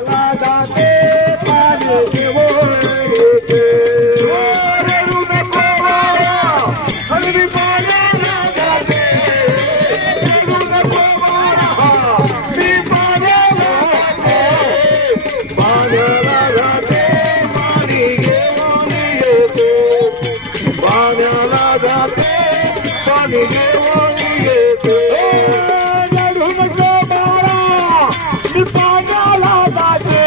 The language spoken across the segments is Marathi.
जाते पाणी घेऊन येते रडू नको बाळा हळवी पाण्याला जाते रडू नको बाळा मी पाण्याला जाते पाण्याला जाते पाणी घेऊन येते पाण्याला जाते पाणी घेऊन येते रडू नको बाळा मी पाण्याला जाते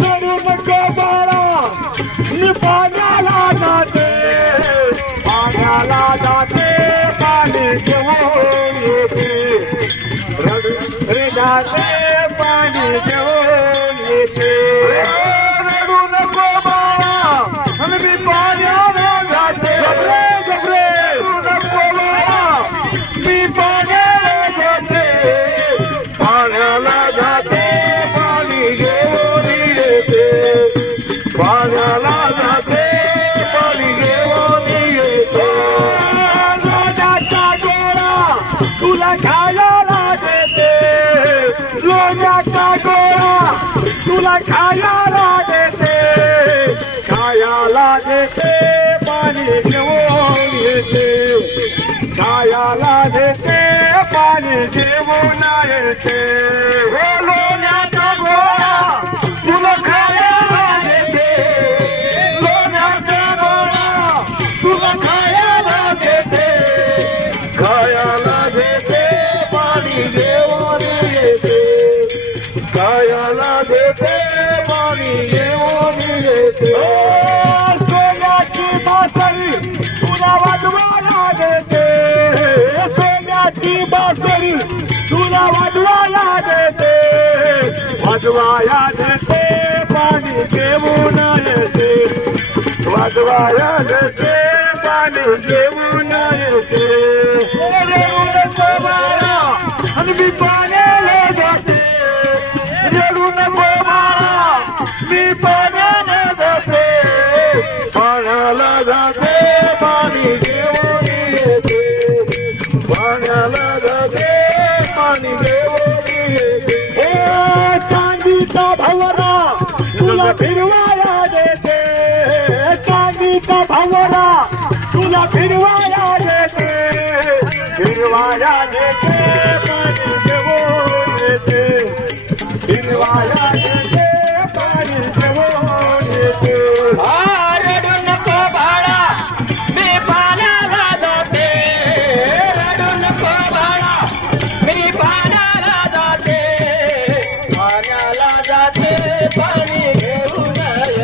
रडू नको बाळा मी पाण्याला जाते पाण्याला जाते पाणी घेऊन येते रडू रे जाते पाणी घेऊन येते रडू नको बाळा मी पाण्याला जाते रडू नको बाळा मी पाण्याला जाते पाण्याला जाते पाणी घेऊन येते पाण्याला जाते पाणी घेऊन येते लोण्याचा गोळा तुला खायला देते लोण्याचा गोळा तुला खायला देते खायला देते पाणी घेऊन येते खायला देते पाणी घेऊन येते लोण्याचा गोळा तुला खायला देते लोण्याचा गोळा तुला खायला देते खायला देते पाणी घेऊन येते खायला देते पाणी घेऊन येते सोन्याची बासरी तुला वाजवायला देते सोन्याची बासरी तुला वाजवायला देते वाजवाया देते पाणी घेऊन येते वाजवाया देते पाणी घेऊन येते रडू नको बाळा आणि मी पाण्याला जाते रडू नको बाळा मी पाण्याला जाते पाण्याला जाते पाणी घेऊन येते पाण्याला जाते पाणी घेऊन येते चांदीचा भंवरा तुला फिरवाया देते चांदीचा भंवरा तुला फिरवाया देते फिरवाया देते पाणी घेऊन येते फिरवाया देते पाणी घेऊन येते रडू नको बाळा मी पाण्याला जाते रडू नको बाळा मी पाण्याला जाते पाण्याला जाते